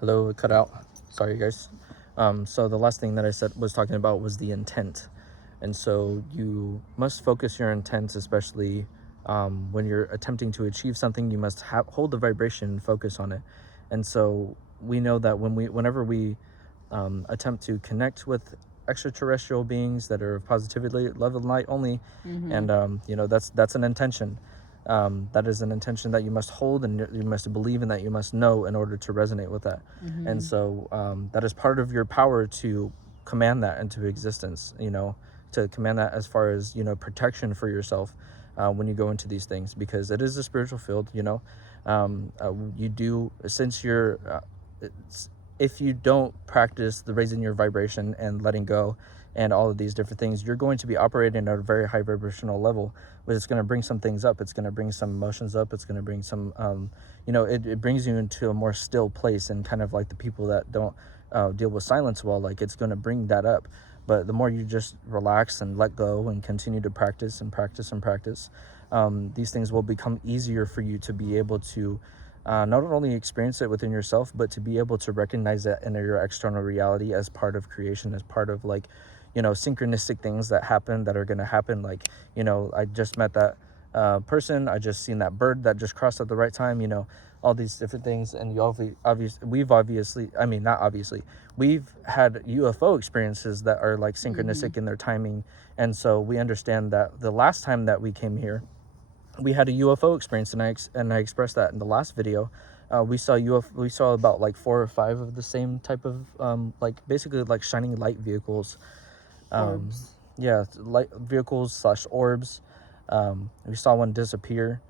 Hello, it cut out. Sorry, guys. So the last thing that I said was talking about was the intent, and so you must focus your intent, especially when you're attempting to achieve something. You must hold the vibration and focus on it. And so we know that whenever we attempt to connect with extraterrestrial beings that are of positivity, love, and light only, and that's an intention. That is an intention that you must hold and you must believe in, that you must know in order to resonate with that. And so that is part of your power to command that into existence, to command that as far as, protection for yourself when you go into these things, because it is a spiritual field. You do, since you're if you don't practice the raising your vibration and letting go and all of these different things, you're going to be operating at a very high vibrational level, but it's going to bring some things up. It's going to bring some emotions up. It's going to bring some, it brings you into a more still place, and kind of like the people that don't deal with silence well, like it's going to bring that up. But the more you just relax and let go and continue to practice and practice and practice, these things will become easier for you to be able to not only experience it within yourself, but to be able to recognize that in your external reality as part of creation, as part of synchronistic things that happen, that are going to happen. I just met that person. I just seen that bird that just crossed at the right time, all these different things. And we've had UFO experiences that are like synchronistic in their timing. And so we understand that the last time that we came here, we had a UFO experience, and I expressed that in the last video. We saw about like 4 or 5 of the same type of basically like shining light vehicles. Orbs. Yeah, light vehicles / orbs. We saw one disappear,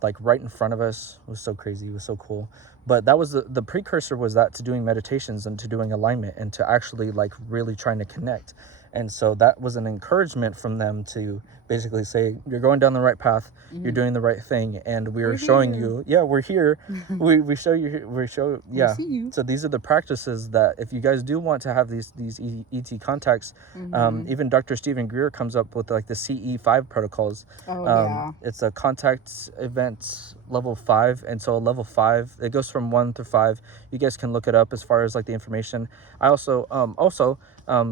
like right in front of us. It was so crazy. It was so cool. But that was the precursor, was that to doing meditations and to doing alignment and to actually like really trying to connect. And so that was an encouragement from them to basically say, you're going down the right path, you're doing the right thing, and we're showing you, we're here. we show you, we see you. So these are the practices that if you guys do want to have these ET contacts, even Dr. Stephen Greer comes up with like the CE5 protocols. It's a contact event level 5, and so level 5, it goes from 1 to 5. You guys can look it up as far as like the information. I also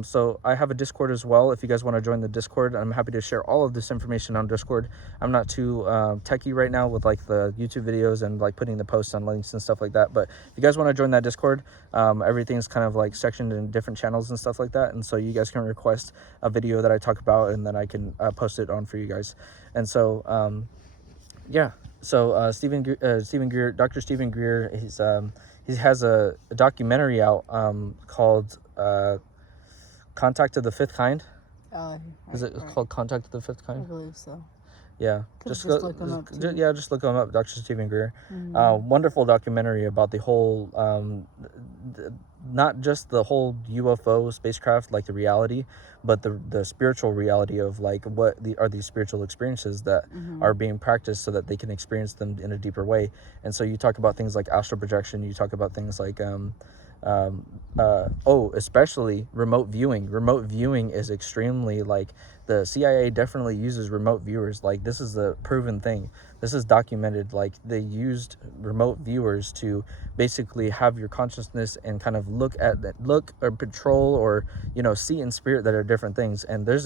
so I have a Discord as well. If you guys want to join the Discord, I'm happy to share all of this information on Discord. I'm not too techie right now with like the YouTube videos and like putting the posts on links and stuff like that. But if you guys want to join that Discord, everything's kind of like sectioned in different channels and stuff like that. And so you guys can request a video that I talk about, and then I can post it on for you guys. And so, So Stephen Greer, Dr. Stephen Greer, he has a documentary out called Contact of the Fifth Kind. Is it called Contact of the Fifth Kind? I believe so. Yeah, just look him up too. Just look him up, Dr. Stephen Greer. Wonderful documentary about the whole, not just the whole UFO spacecraft, like the reality, but the spiritual reality of like what are these spiritual experiences that are being practiced so that they can experience them in a deeper way. And so you talk about things like astral projection. You talk about things like especially remote viewing. Remote viewing is extremely, like, the CIA definitely uses remote viewers. Like, this is a proven thing. This is documented. Like, they used remote viewers to basically have your consciousness and kind of look or patrol or see in spirit that are different things. And there's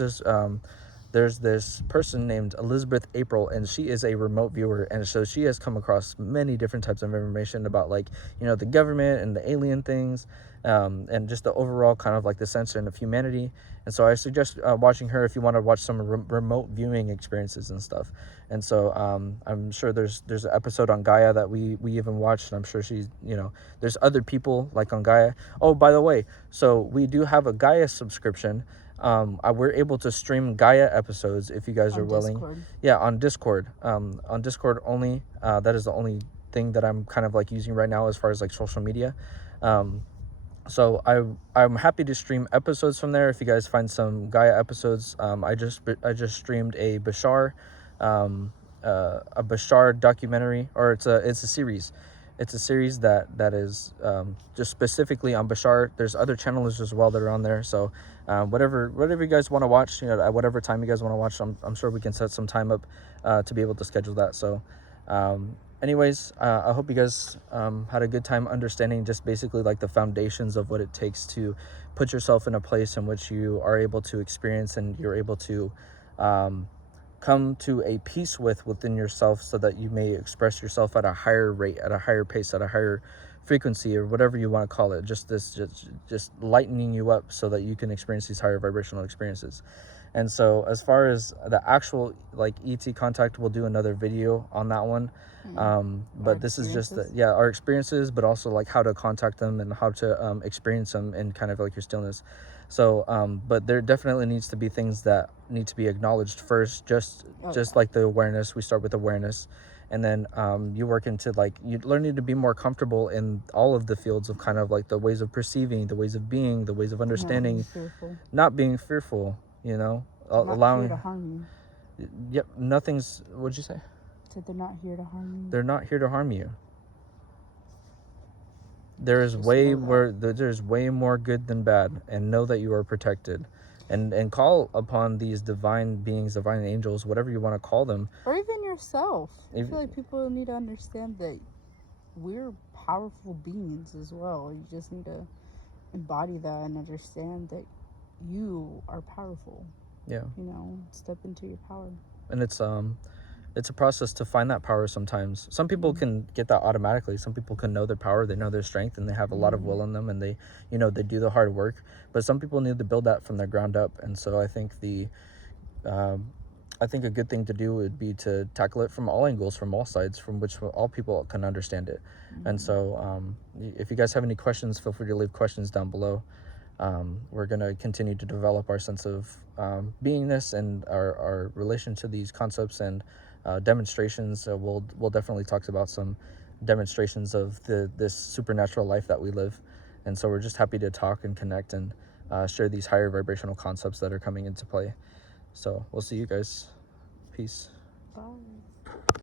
this person named Elizabeth April, and she is a remote viewer. And so she has come across many different types of information about, like, the government and the alien things, and just the overall kind of like the censoring of humanity. And so I suggest watching her if you want to watch some remote viewing experiences and stuff. And so I'm sure there's an episode on Gaia that we even watched, and I'm sure she's, there's other people like on Gaia. Oh, by the way, so we do have a Gaia subscription. We're able to stream Gaia episodes if you guys are willing. Discord. Yeah, on Discord. On Discord only. That is the only thing that I'm kind of like using right now as far as like social media. So I'm happy to stream episodes from there. If you guys find some Gaia episodes, I just streamed a Bashar documentary, or it's a series. It's a series that is just specifically on Bashar. There's other channels as well that are on there. So whatever you guys want to watch, at whatever time you guys want to watch, I'm sure we can set some time up to be able to schedule that. So anyways, I hope you guys had a good time understanding just basically like the foundations of what it takes to put yourself in a place in which you are able to experience and you're able to come to a peace within yourself, so that you may express yourself at a higher rate, at a higher pace, at a higher frequency, or whatever you want to call it. Just lightening you up so that you can experience these higher vibrational experiences. And so as far as the actual like ET contact, we'll do another video on that one. But this is just our experiences, but also like how to contact them and how to experience them in kind of like your stillness. So but there definitely needs to be things that need to be acknowledged first, just like the awareness. We start with awareness, and then you work into like you learning to be more comfortable in all of the fields of kind of like the ways of perceiving, the ways of being, the ways of understanding, not being fearful, you know, allowing here to harm you. Yep, nothing's, what'd you say? So they're not here to harm you. They're not here to harm you. There's way more good than bad, and know that you are protected, and call upon these divine beings, divine angels, whatever you want to call them, or even yourself. I feel like people need to understand that we're powerful beings as well. You just need to embody that and understand that you are powerful. Yeah, you know, step into your power. And it's a process to find that power. Sometimes some people can get that automatically. Some people can know their power, they know their strength, and they have a lot of will in them, and they, you know, they do the hard work. But some people need to build that from the ground up. And so I think I think a good thing to do would be to tackle it from all angles, from all sides, from which all people can understand it. And so if you guys have any questions, feel free to leave questions down below. We're going to continue to develop our sense of beingness and our relation to these concepts and demonstrations. We'll definitely talk about some demonstrations of this supernatural life that we live. And so we're just happy to talk and connect and share these higher vibrational concepts that are coming into play. So we'll see you guys. Peace. Bye.